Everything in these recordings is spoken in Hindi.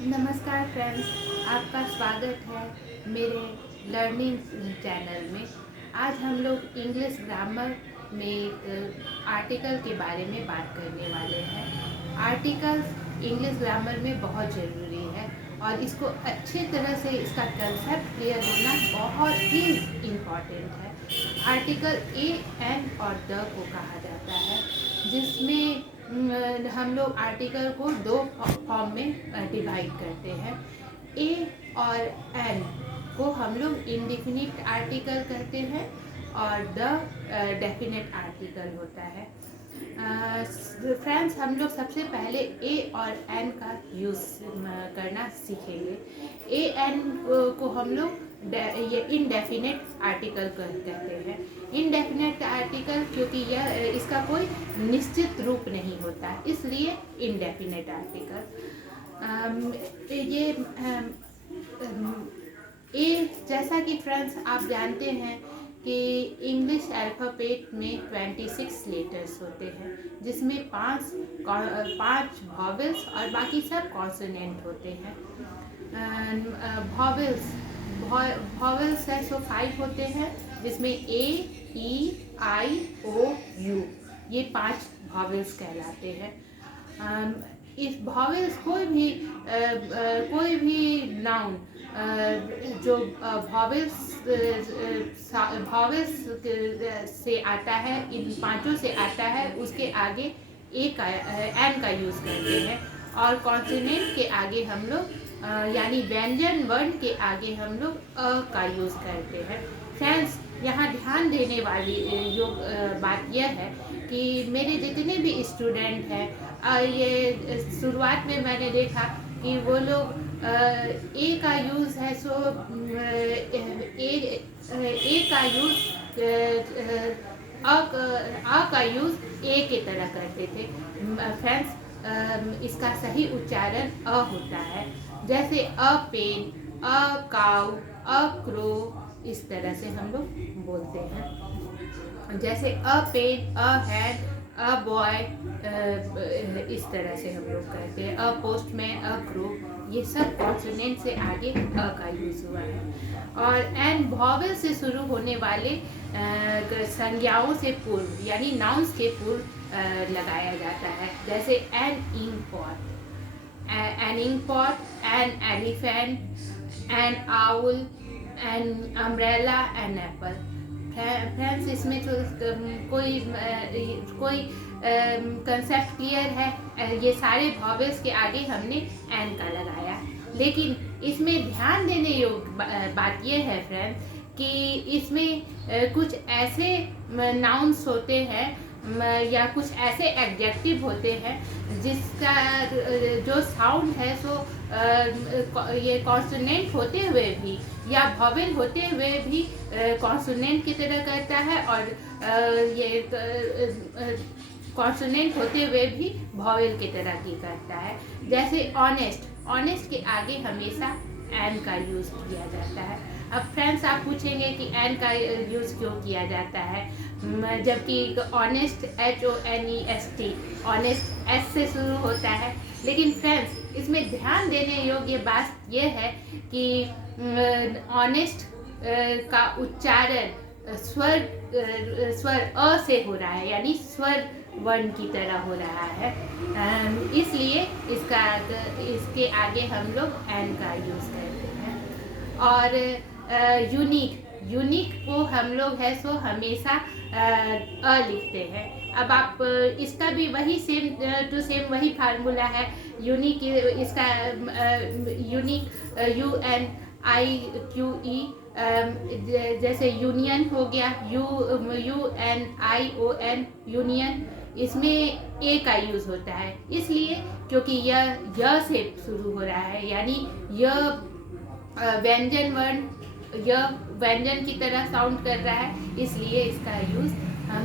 नमस्कार फ्रेंड्स, आपका स्वागत है मेरे लर्निंग चैनल में। आज हम लोग इंग्लिश ग्रामर में एक आर्टिकल के बारे में बात करने वाले हैं। आर्टिकल्स इंग्लिश ग्रामर में बहुत ज़रूरी है और इसको अच्छे तरह से इसका कंसेप्ट क्लियर होना बहुत ही इम्पॉर्टेंट है। आर्टिकल ए, एन और द को कहा जाता है, जिसमें हम लोग आर्टिकल को दो फॉर्म में डिवाइड करते हैं। ए और एन को हम लोग इंडिफिनिट आर्टिकल कहते हैं और द डेफिनेट आर्टिकल होता है। फ्रेंड्स, हम लोग सबसे पहले ए और एन का यूज़ करना सीखेंगे। ए एन को हम लोग ये इनडेफिनेट आर्टिकल कहते हैं। इनडेफिनेट आर्टिकल क्योंकि यह इसका कोई निश्चित रूप नहीं होता, इसलिए इनडेफिनेट आर्टिकल। ये ए, जैसा कि फ्रेंड्स आप जानते हैं कि इंग्लिश अल्फ़ाबेट में 26 लेटर्स होते हैं, जिसमें पाँच वॉवेल्स और बाकी सब कॉन्सोनेंट होते हैं। वॉवेल्स है सो 5 होते हैं, जिसमें ए, ई, आई, ओ, यू, ये 5 वॉवेल्स कहलाते हैं। इस वॉवेल्स कोई भी नाउन जो वॉवेल्स से आता है, इन पांचों से आता है, उसके आगे एन का यूज़ करते हैं और कॉन्सोनेंट के आगे हम लोग यानी व्यंजन वर्ण के आगे हम लोग अ का यूज़ करते हैं। फ्रेंड्स, यहाँ ध्यान देने वाली बात यह है कि मेरे जितने भी स्टूडेंट हैं, ये शुरुआत में मैंने देखा कि वो लोग ए का यूज़ है सो ए का यूज़ अ का यूज़ ए के तरह करते थे। फ्रेंड्स, इसका सही उच्चारण अ होता है, जैसे a pen, a cow, a crow, इस तरह से हम लोग बोलते हैं। जैसे a pen, a hand, a boy, इस तरह से हम लोग कहते हैं। अ पोस्टमैन, अ क्रो, ये सब कॉन्सोनेंट से आगे अ का यूज़ हुआ है। और एन वॉवेल से शुरू होने वाले संज्ञाओं से पूर्व यानी नाउन्स के पूर्व लगाया जाता है, जैसे an ink pot, an ink pot, an elephant, an owl, an umbrella, an apple. Friends, इसमें जो कोई कंसेप्ट क्लियर है? ये सारे वॉवेल्स के आगे हमने एन का लगाया, लेकिन इसमें ध्यान देने योग्य बात यह है फ्रेंड्स कि इसमें कुछ ऐसे नाउन्स होते हैं या कुछ ऐसे एडजेक्टिव होते हैं जिसका जो साउंड है सो ये कॉन्सोनेंट होते हुए भी या वॉवेल होते हुए भी कॉन्सोनेंट की तरह करता है और ये कॉन्सोनेंट होते हुए भी वॉवेल की तरह की करता है। जैसे ऑनेस्ट के आगे हमेशा एन का यूज़ किया जाता है। अब फ्रेंड्स, आप पूछेंगे कि एन का यूज़ क्यों किया जाता है, जबकि ऑनेस्ट HONEST ऑनेस्ट एस से शुरू होता है। लेकिन फ्रेंड्स, इसमें ध्यान देने योग्य बात यह है कि ऑनेस्ट का उच्चारण स्वर अ से हो रहा है, यानी स्वर वर्ण की तरह हो रहा है। इसलिए इसके आगे हम लोग एन का यूज़ करते हैं। और यूनिक को हम लोग है सो हमेशा अ लिखते हैं। अब आप इसका भी वही सेम टू सेम वही फार्मूला है। यूनिक इसका यूनिक UNIQE, जैसे यूनियन हो गया, UNION यूनियन, इसमें ए का यूज़ होता है, इसलिए क्योंकि यह से शुरू हो रहा है, यानी यह व्यंजन वर्ण यह व्यंजन की तरह साउंड कर रहा है, इसलिए इसका यूज़ हम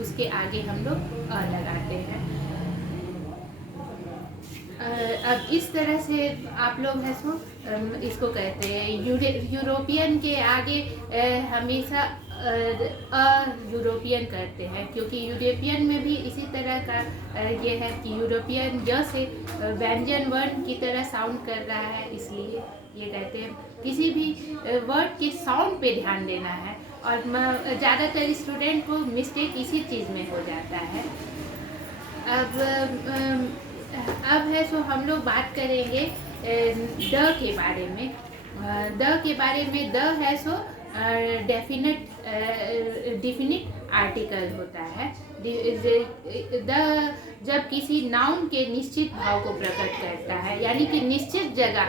उसके आगे हम लोग लगाते हैं। अब इस तरह से आप लोग है सो इसको कहते हैं। यूरोपियन के आगे हमेशा यूरोपियन करते हैं, क्योंकि यूरोपियन में भी इसी तरह का ये है कि यूरोपियन ज से व्यंजन वर्ण की तरह साउंड कर रहा है, इसलिए ये कहते हैं। किसी भी वर्ड के साउंड पे ध्यान देना है, और ज़्यादातर स्टूडेंट को मिस्टेक इसी चीज़ में हो जाता है। अब है सो हम लोग बात करेंगे द के बारे में। द के बारे में द है सो डेफिनिट आर्टिकल होता है। द जब किसी नाउन के निश्चित भाव को प्रकट करता है, यानी कि निश्चित जगह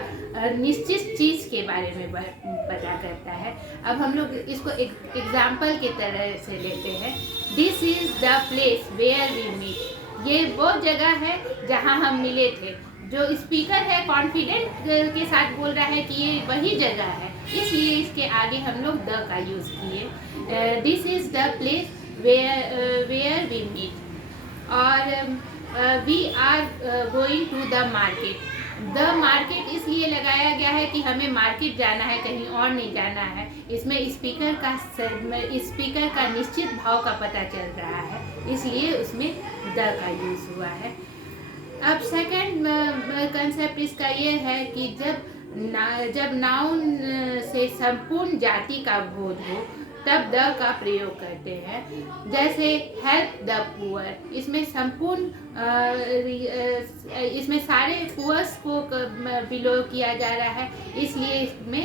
निश्चित चीज़ के बारे में पता करता है। अब हम लोग इसको एक एग्जाम्पल की तरह से लेते हैं। This is the place where we meet. ये वो जगह है जहाँ हम मिले थे। जो स्पीकर है कॉन्फिडेंट के साथ बोल रहा है कि ये वही जगह है, इसलिए इसके आगे हम लोग द का यूज़ किए। This is the place where we meet. और we are going to the market. The market इसलिए लगाया गया है कि हमें मार्केट जाना है, कहीं और नहीं जाना है। इसमें स्पीकर का निश्चित भाव का पता चल रहा है, इसलिए उसमें द का यूज़ हुआ है। अब सेकंड कंसेप्ट इसका ये है कि जब नाउन से संपूर्ण जाति का बोध हो, तब द का प्रयोग करते हैं। जैसे हेल्प द पुअर, इसमें संपूर्ण इसमें सारे पुअर्स को बिलोंग किया जा रहा है, इसलिए इसमें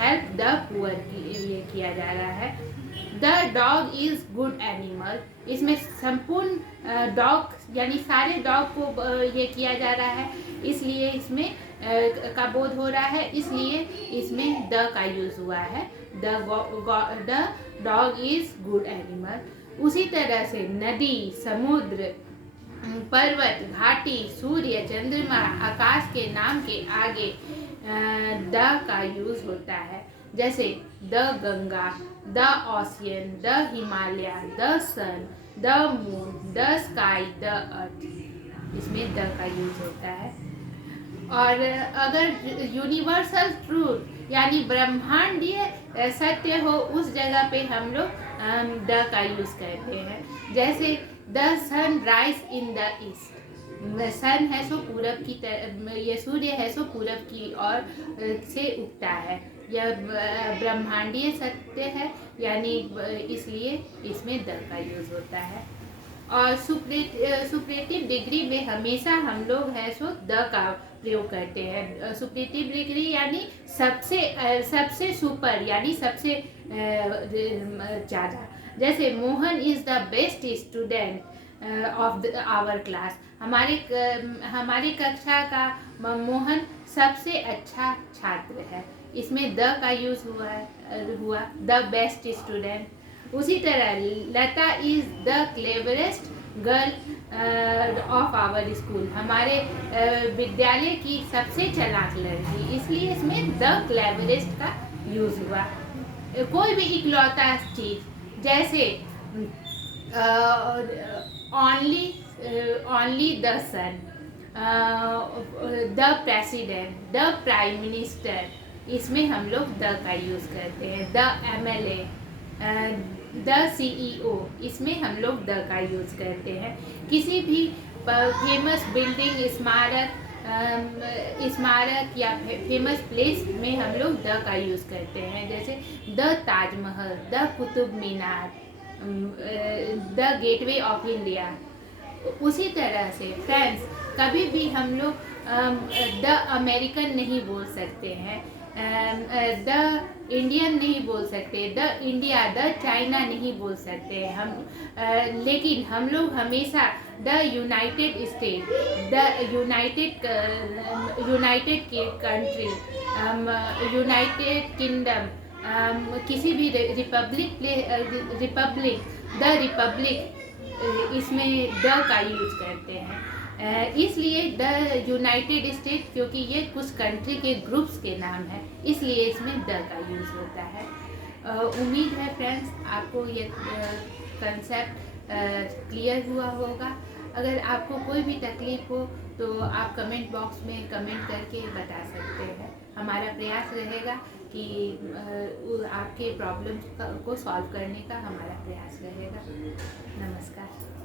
हेल्प द पुअर ये किया जा रहा है। The dog is good animal, इसमें संपूर्ण डॉग यानी सारे डॉग को ये किया जा रहा है, इसलिए इसमें का बोध हो रहा है, इसलिए इसमें द का यूज़ हुआ है। The dog is good animal. उसी तरह से नदी, समुद्र, पर्वत, घाटी, सूर्य, चंद्रमा, आकाश के नाम के आगे द का यूज़ होता है। जैसे the Ganga, the ocean, the Himalaya, the sun, the moon, the sky, the earth, इसमें द का यूज़ होता है। और अगर यूनिवर्सल ट्रूथ यानी ब्रह्मांडीय सत्य हो, उस जगह पे हम लोग द का यूज़ करते हैं। जैसे the sun rise in the east, sun है सो पूरब की तरफ, ये सूर्य है सो पूरब की ओर से उगता है। यह ब्रह्मांडीय सत्य है, यानी इसलिए इसमें द का यूज़ होता है। और सुपरेटिव डिग्री में हमेशा हम लोग है सो द का प्रयोग करते हैं। सुपरेटिव डिग्री यानी सबसे सुपर, यानी सबसे ज़्यादा। जैसे Mohan is the best student of our class, हमारी कक्षा का मोहन सबसे अच्छा छात्र है, इसमें द का यूज़ हुआ द बेस्ट स्टूडेंट। उसी तरह Lata is the cleverest girl of our school, हमारे विद्यालय की सबसे चालाक लड़की, इसलिए इसमें द क्लेवरेस्ट का यूज़ हुआ। कोई भी इकलौता चीज़, जैसे only the sun, the president, the prime minister, इसमें हम लोग द का यूज़ करते हैं। द MLA, द CEO, इसमें हम लोग द का यूज़ करते हैं। किसी भी फेमस बिल्डिंग, स्मारक या फेमस प्लेस में हम लोग द का यूज़ करते हैं। जैसे the Taj Mahal, the Qutub Minar, the gateway of India. उसी तरह से फ्रेंड्स, कभी भी हम लोग द अमेरिकन नहीं बोल सकते हैं, द इंडियन नहीं बोल सकते, द इंडिया, द चाइना नहीं बोल सकते हम, लेकिन हम लोग हमेशा the United state, the United country, United kingdom, किसी भी रिपब्लिक, द रिपब्लिक, इसमें द का यूज़ करते हैं। इसलिए द यूनाइटेड स्टेट, क्योंकि ये कुछ कंट्री के ग्रुप्स के नाम है, इसलिए इसमें द का यूज़ होता है। उम्मीद है फ्रेंड्स आपको ये कंसेप्ट क्लियर हुआ होगा। अगर आपको कोई भी तकलीफ हो तो आप कमेंट बॉक्स में कमेंट करके बता सकते हैं। हमारा प्रयास रहेगा कि आपके प्रॉब्लम को सॉल्व करने का हमारा प्रयास रहेगा। नमस्कार।